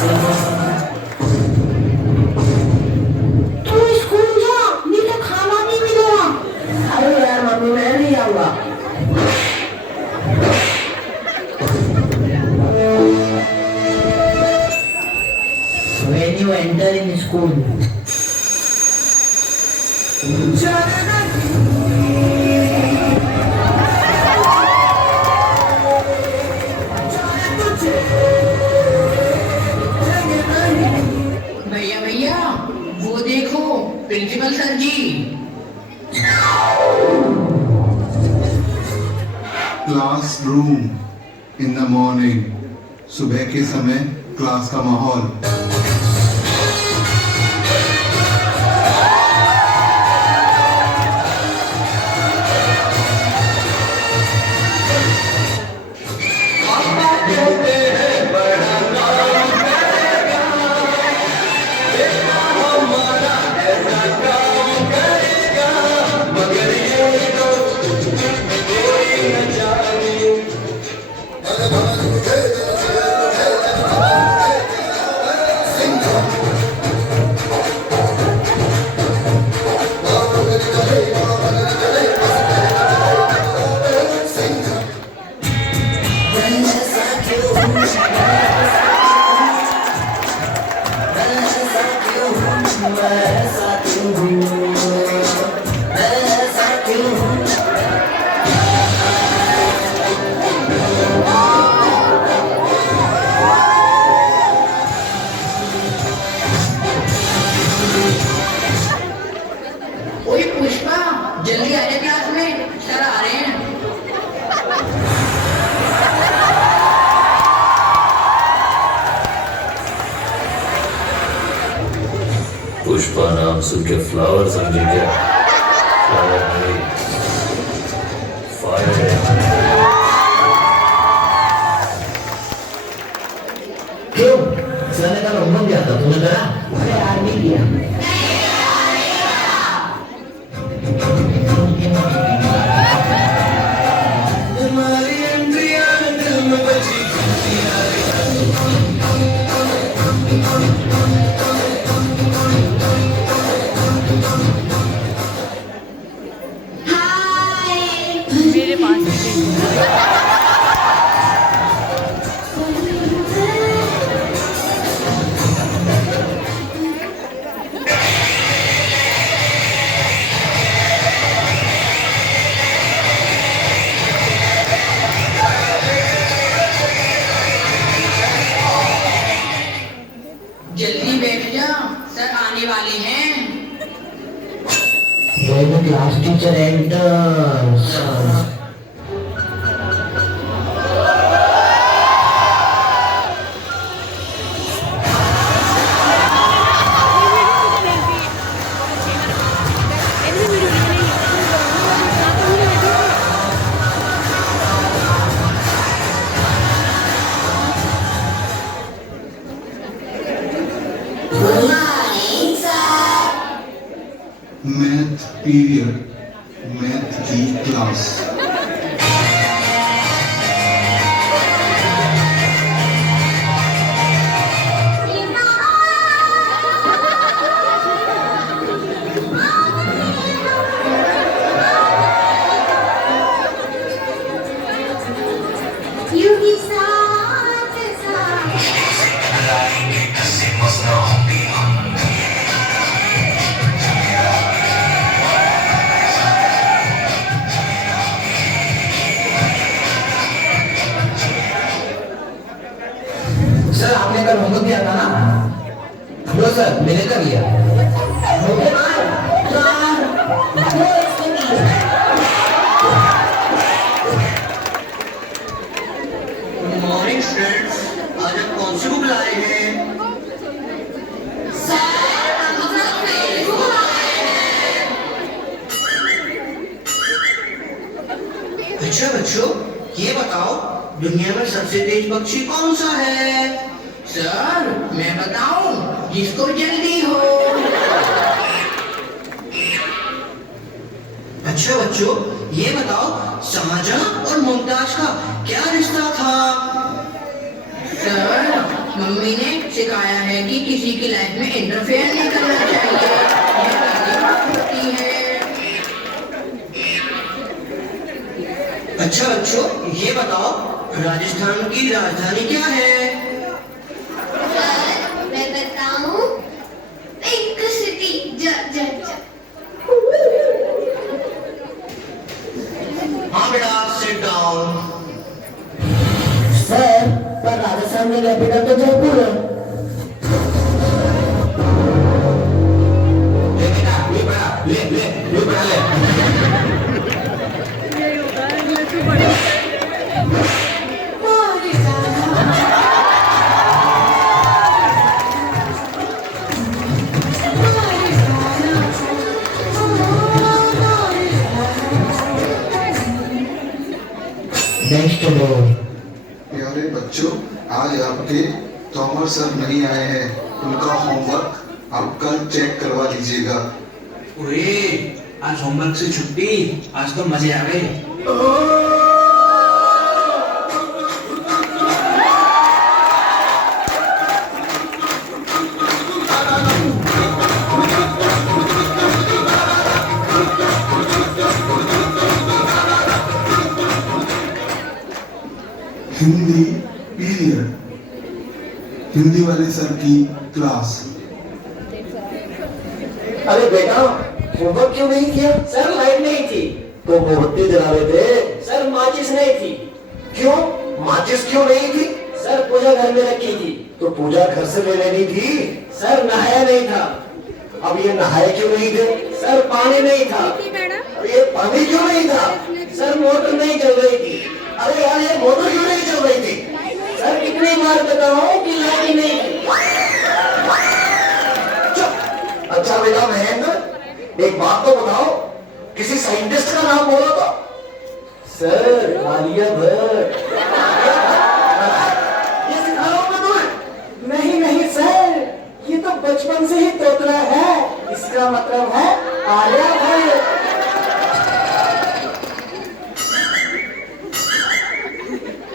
तू स्कूल जा, नहीं तो खाना नहीं मिलेगा। अरे यार मम्मी मैं नहीं आऊंगा। When you enter in school, भैया भैया वो देखो principal sir ji. Classroom in the morning, सुबह के समय क्लास का माहौल। ओए पुष्पा जल्दी आ जा क्लास में, सर आ रहे हैं। पुष्पा नाम सुन के फ्लावर समझे क्या? फ्लावर नहीं, फायर है। क्यों? सर ने कल होमवर्क दिया था, तुमने करा? अरे यार नहीं किया। मेरे पास जल्दी बैठ जा, सर आने वाले हैं। When the class teacher enters. Math period, math की क्लास। युगी साथ साथ सर आपने कल होमवर्क दिया था ना? लो सर मैंने कर लिया। गुड मॉर्निंग स्टूडेंट्स, आज आप कौन सी बुक लाए हैं? अच्छा बच्चों, ये बताओ दुनिया में सबसे तेज पक्षी कौन सा है? सर मैं बताऊं, जिसको जल्दी हो। अच्छा बच्चों, ये बताओ शाहजहां और मुमताज का क्या रिश्ता था? सर मम्मी ने सिखाया है कि किसी की लाइफ में इंटरफेयर नहीं करना चाहिए। ये तालीम होती है। अच्छा बच्चों, ये बताओ राजस्थान की राजधानी क्या है? मैं बताऊं? Pink city. जा जा जा। हाँ बेटा, सिट डाउन। सर, पर राजस्थान की कैपिटल तो जयपुर है। ले बेटा, ले पढ़ा, ले पढ़ा ले। नेक्स्ट बोल। प्यारे बच्चों, आज आपके तोमर सर नहीं आए हैं। उनका होमवर्क आप कल चेक करवा लीजिएगा। ओए, आज होमवर्क से छुट्टी। आज तो मजे आ गए। हिंदी पीरियड, हिंदी वाले सर की क्लास। अरे बेटा, होमवर्क क्यों नहीं किया? सर लाइट नहीं थी। तो मोमबत्ती जला रहे थे। सर माचिस नहीं थी। क्यों? माचिस क्यों नहीं थी? सर पूजा घर में रखी थी। तो पूजा घर से ले लेनी थी। सर नहाया नहीं था। अब ये नहाए क्यों नहीं थे? सर पानी नहीं था। अब ये पानी क्यों नहीं था? सर मोटर नहीं चल रही थी। अरे यार, ये मोटर क्यों नहीं चल रही थी? सर कितनी बार बताऊं कि लाइट ही नहीं थी। चुप। अच्छा बेटा महेंद्र, एक बात तो बताओ, किसी साइंटिस्ट का नाम बोलो तो। सर आर्यभट्ट। ये सिखा रहा हूं मैं तुम्हें। नहीं नहीं सर, ये तो बचपन से ही तोतला है। इसका मतलब है आर्यभट्ट।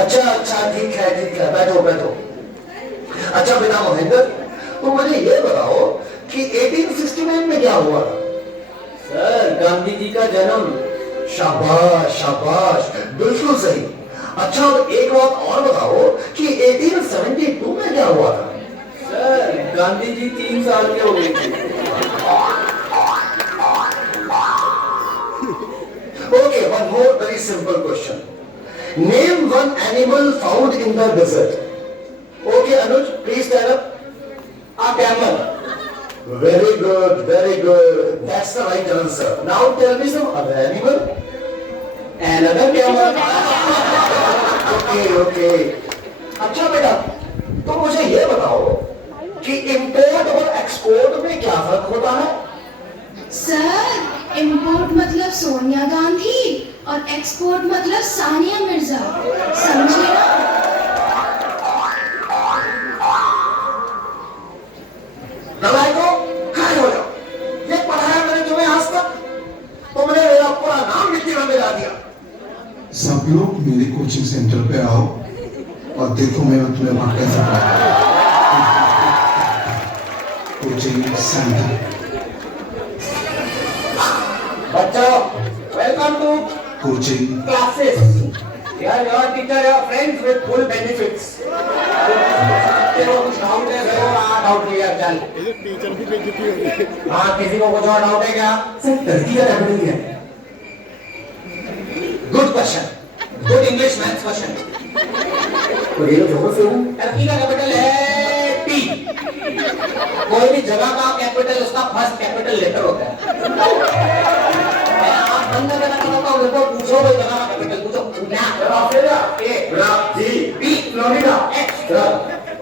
अच्छा ठीक है बैठो। अच्छा बेटा महेंद्र, तो मुझे ये बताओ कि 1869 में क्या हुआ था? सर गांधी जी का जन्म। शाबाश, बिल्कुल सही। अच्छा, और एक बात और बताओ कि 1872 में क्या हुआ था? सर गांधी जी 3 साल के हो गए थे। Okay, one more very simple question. Name one animal found in the desert. Okay, Anuj, please stand up. A camel. Very good. That's the right answer. Now tell me some other animal. Another camel. Okay. अच्छा बेटा, तो मुझे ये बताओ कि import और export में क्या फर्क होता है? सर इंपोर्ट मतलब सोनिया गांधी और एक्सपोर्ट मतलब सानिया मिर्जा। समझे ना? दवाई को खाए हो जाओ। ये पढ़ाया मैंने तुम्हें आज तक, तुमने मेरा पूरा नाम मिट्टी में मिला दिया। सब लोग मेरे कोचिंग सेंटर पे आओ और देखो मैं तुम्हें वहां कैसे पढ़ाऊं। Coaching centre. बच्चों welcome to coaching classes. Here your teacher, your friends with full benefits. कुछ डाउट है तो डाउट क्लियर चल। हाँ, किसी को कुछ और डाउट है क्या? सर, टर्की का कैपिटल क्या है? Good question, good English maths question. तो ये लोग से हूँ। टर्की का कैपिटल है टी। कोई भी जगह का कैपिटल उसका फर्स्ट कैपिटल लेटर होता है। मैं आप बंद करना चाहता हूँ, तो पूछो कोई जगह का कैपिटल पूछो। Australia, A, G, B, Florida, X.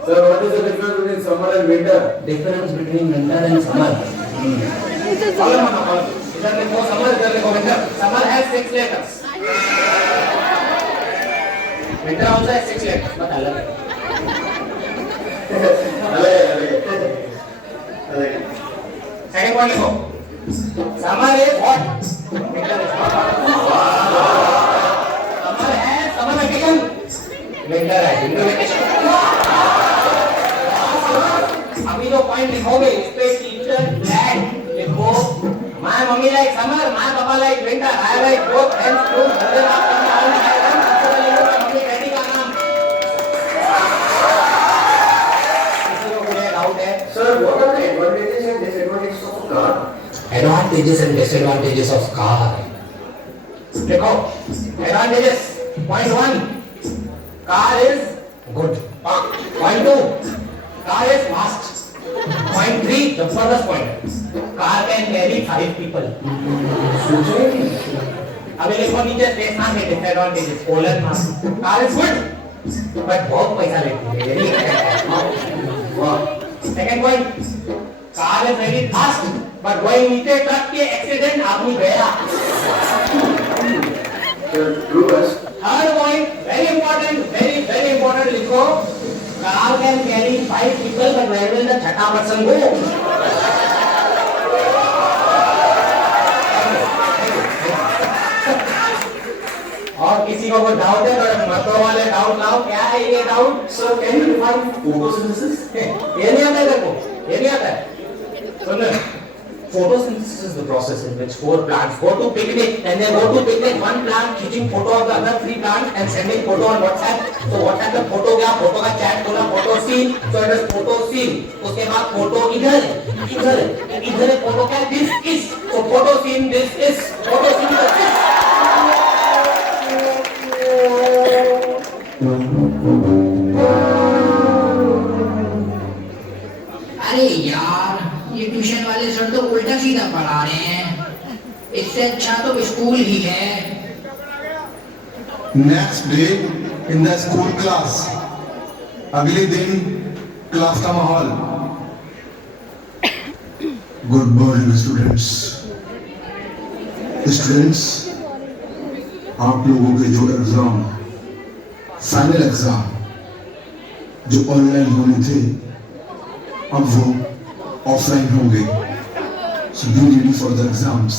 Sir, what is the difference between summer and winter? Difference between winter and summer. इधर देखो summer, इधर देखो winter. Summer has 6 letters. Winter also has 6 letters, but अलग है. Second point लिखो. Summer is hot. Winter is hot. Summer है summer vacation. Winter है winter vacation. तीनों पॉइंट लिखोगे इस पे टीचर फ्लैट लिखो my mummy like summer my papa like winter I like both health fruit मुझे आप करना है मम्मी डैडी का नाम किसी को कोई डाउट है Sir, what are the advantages and disadvantages of a car? Advantages and disadvantages of car देखो advantages point 1 car is good point 2 car is fast point 3 the first point car can carry 5 people अभी देखो नीचे space नाम है disadvantages colon mark car is good but बहुत पैसा लेती है very second point car is very fast but वही नीचे ट्रक के एक्सीडेंट आदमी गया True as. Third point very important लिखो car can carry 5 people but where will the छठा पर्सन गो और किसी को कोई डाउट है तो मतों वाले डाउट लाओ क्या है ये doubt Sir, can you define photosynthesis? ये नहीं आता है तेरे को ये नहीं आता है सुन Photosynthesis is the process in which 4 plants go to picnic and they go to picnic one plant खींचिंग photo of the other 3 plants and sending photo on WhatsApp तो WhatsApp पे फोटो गया फोटो का चैट खोला photo seen so it is photo seen उसके बाद photo इधर है फोटो क्या this is so photo seen this is photo seen this अरे यार ये ट्यूशन वाले सर तो उल्टा सीधा पढ़ा रहे हैं इससे अच्छा तो स्कूल ही है next day in the school class, अगले दिन क्लास का माहौल। Good morning students. स्टूडेंट्स, आप लोगों के जो एग्जाम, फाइनल एग्जाम जो ऑनलाइन होने थे अब वो ऑफलाइन होंगे, so be ready for the exams.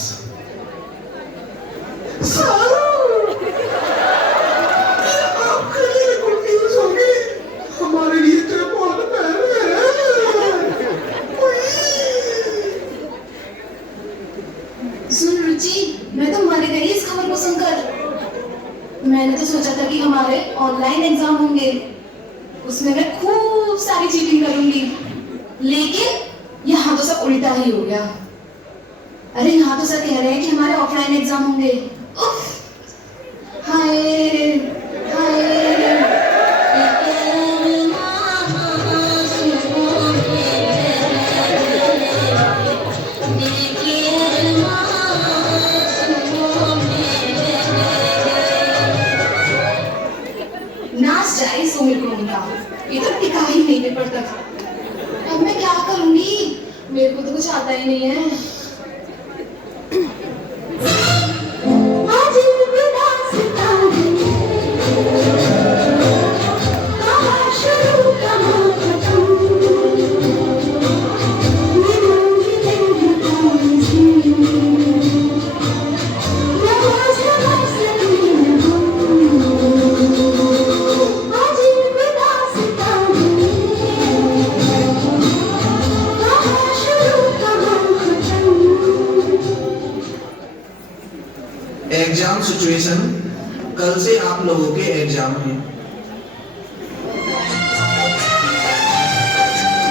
हमारे लिए तो बहुत सुन रुचि, मैं तो मर गई इस खबर को सुनकर। मैंने तो सोचा था कि हमारे ऑनलाइन एग्जाम होंगे, उसमें मैं खूब सारी चीटिंग करूंगी, लेकिन यहाँ तो सब उल्टा ही हो गया। अरे यहाँ तो सर कह रहे हैं कि हमारे ऑफलाइन एग्जाम होंगे। उफ, हाय हाय नाच जाए सो मेरे को उनका, ये तो टिका ही नहीं पेपर तक। अब मैं क्या करूंगी, मेरे को तो कुछ आता ही नहीं है। आज विदा सितारे, कहाँ शुरू कहाँ खत्म, मिलूंगी तेरी कौन सी, नवाज नवाज लगी रहूं। आज विदा सितारे, कहाँ शुरू कहाँ खत्म। एग्जाम सिचुएशन, कल से आप लोगों के एग्जाम हैं।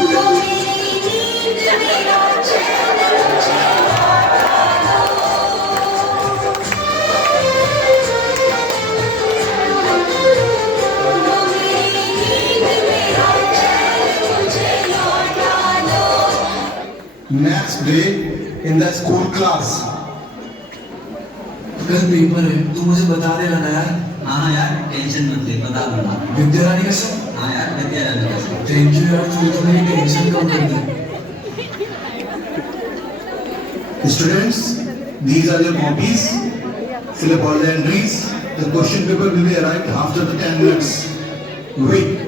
वो मेरी नींद मेरा चैन मुझे लौटा दो। वो मेरी नींद मेरा चैन मुझे लौटा दो। Next day in the school class, कल पेपर है, तू मुझे बता देना ना यार। हाँ यार, टेंशन मत ले, बता दूंगा। विद्या रानी का सर। हाँ यार, विद्या रानी का सर। थैंक यू यार, तू तो मेरी टेंशन कम कर दी। students, these are your copies. Fill up all the entries. The question paper will be arrived after the 10 minutes. Wait.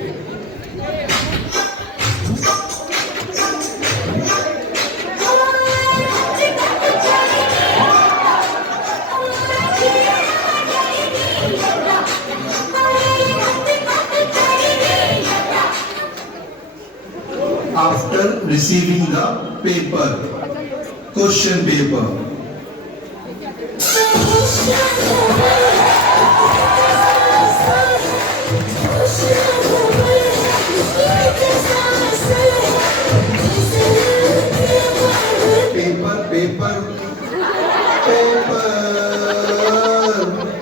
After receiving the paper, question paper. Paper, paper, paper,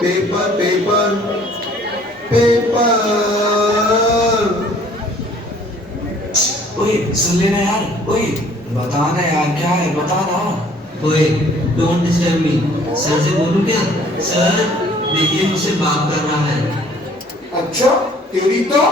paper, paper, paper. ओए सुन लेना यार, ओए बता ना यार, क्या है बता ना। ओए डोंट डिस्टर्ब मी। सर से बोलूं क्या? सर देखिए मुझसे बात कर रहा है। अच्छा तेरी तो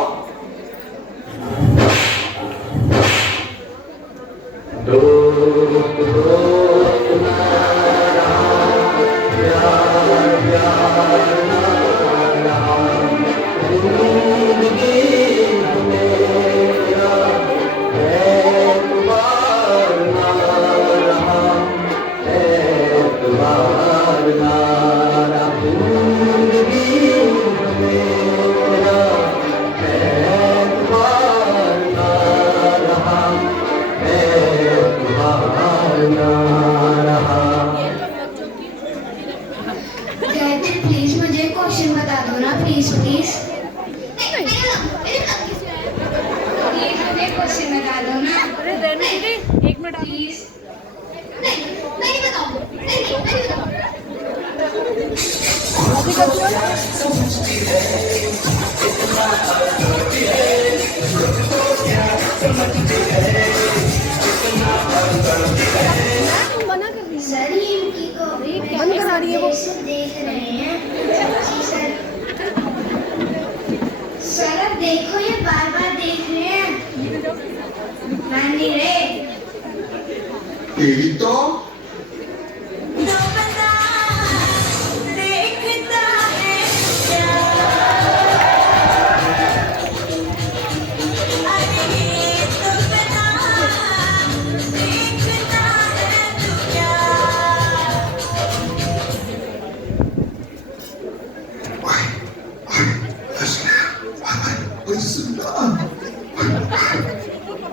कहते प्लीज मुझे क्वेश्चन बता दो ना, प्लीज प्लीज। प्लीज मुझे क्वेश्चन बता दो ना, एक मिनट प्लीज। नहीं बताऊंगी, नहीं बताऊंगी। सर ये इनकी को बंद करा रही है वो। देख रहे हैं जी सर। सर अब देखो ये बार बार देख रहे हैं। नानी रे तेरी तो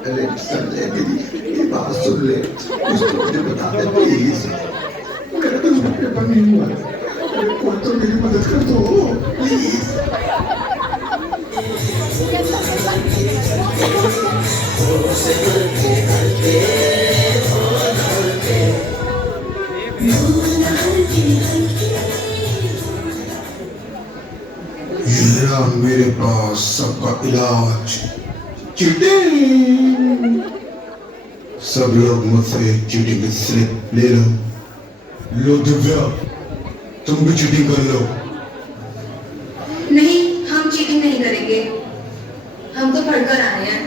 मेरी बात सुन ले, उसको मुझे बता दे प्लीज। मेरा तो पेपर नहीं हुआ, कोई तो मेरी मदद कर दो प्लीज। मेरे पास सबका इलाज चीटिंग। सब लोग मुझसे चीटिंग की स्लिप ले लो। लो दिव्या, तुम भी चीटिंग कर लो। नहीं, हम चीटिंग नहीं करेंगे। हम तो पढ़कर आए हैं,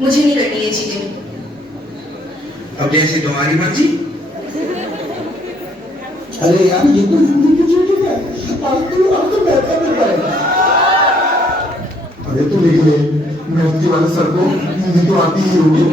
मुझे नहीं करनी है चीटिंग। अब जैसी तुम्हारी मर्जी। अरे यार ये तो हिंदी की चीटिंग है। अब तो बैठा बैठा है। अरे तू लिख ले, मैं उसके वाले सर को हिंदी तो आती ही होगी।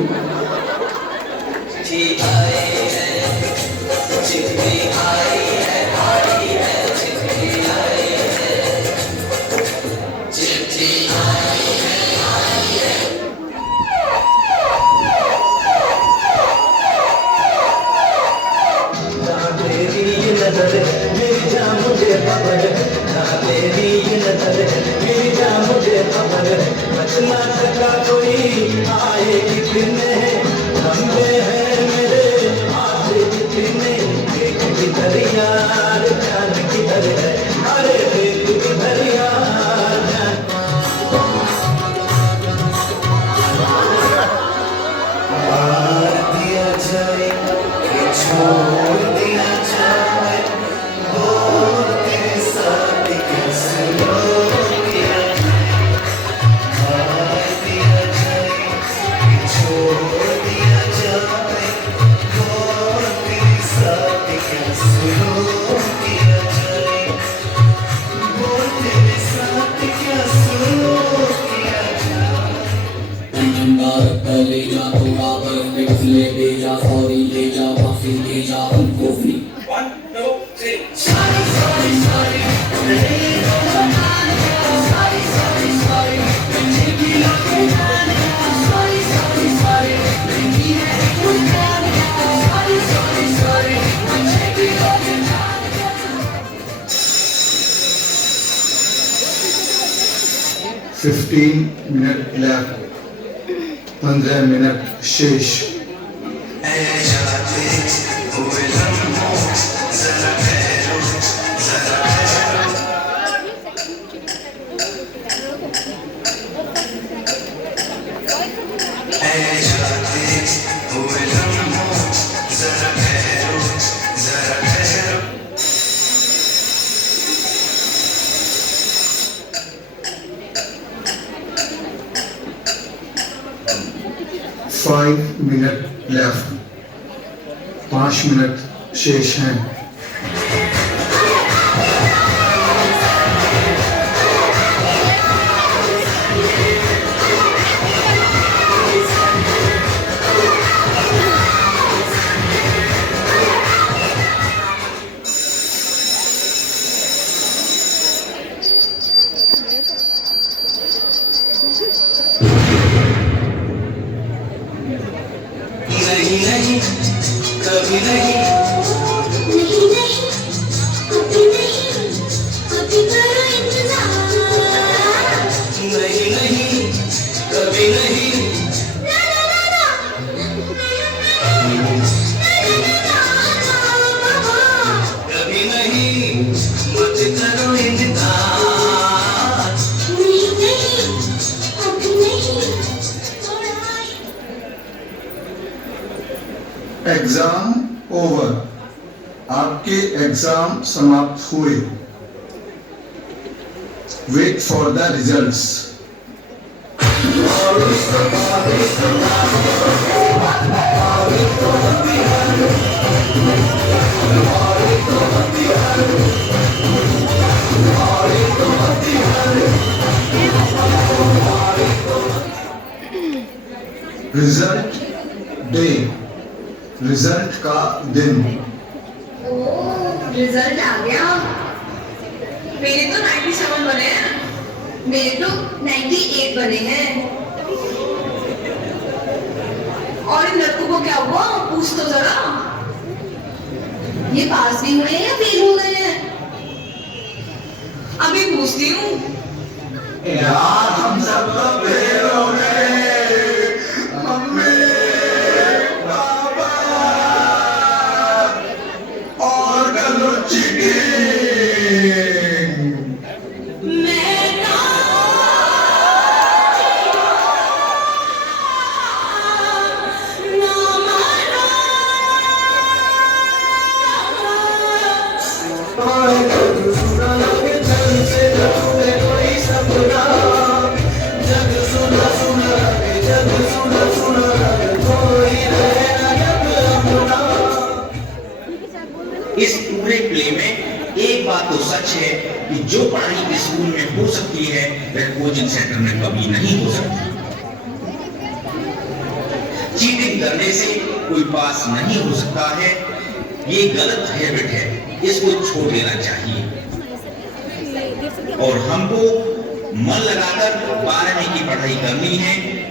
15 मिनट लेफ्ट, 15 मिनट शेष। फाइव मिनट लेफ्ट, 5 मिनट शेष हैं। नहीं नहीं कभी नहीं, नहीं नहीं अभी नहीं, अभी करो इंतजार। नहीं नहीं कभी नहीं, ना ना ना ना, कभी नहीं मत करो इंतजार। नहीं नहीं अभी नहीं, एग्जाम ओवर, आपके एग्जाम समाप्त हुए। Wait for the results. Result day, result का दिन। रिजल्ट आ गया। मेरे तो 97 बने हैं, मेरे तो 98 बने हैं। और इन लड़कों को क्या हुआ, पूछ तो जरा। ये पास भी हुए हैं या फेल हो गए हैं? अभी पूछती हूँ। यार हम सब तो फेल हो गए। मम्मी, पापा, और कर लो चीटिंग। इस पूरे प्ले में एक बात तो सच है कि जो पढ़ाई स्कूल में हो सकती है वह कोचिंग सेंटर में कभी नहीं हो सकती। चीटिंग करने से कोई पास नहीं हो सकता है, ये गलत हैबिट है, इसको छोड़ देना चाहिए। और हमको मन लगाकर 12वीं की पढ़ाई करनी है।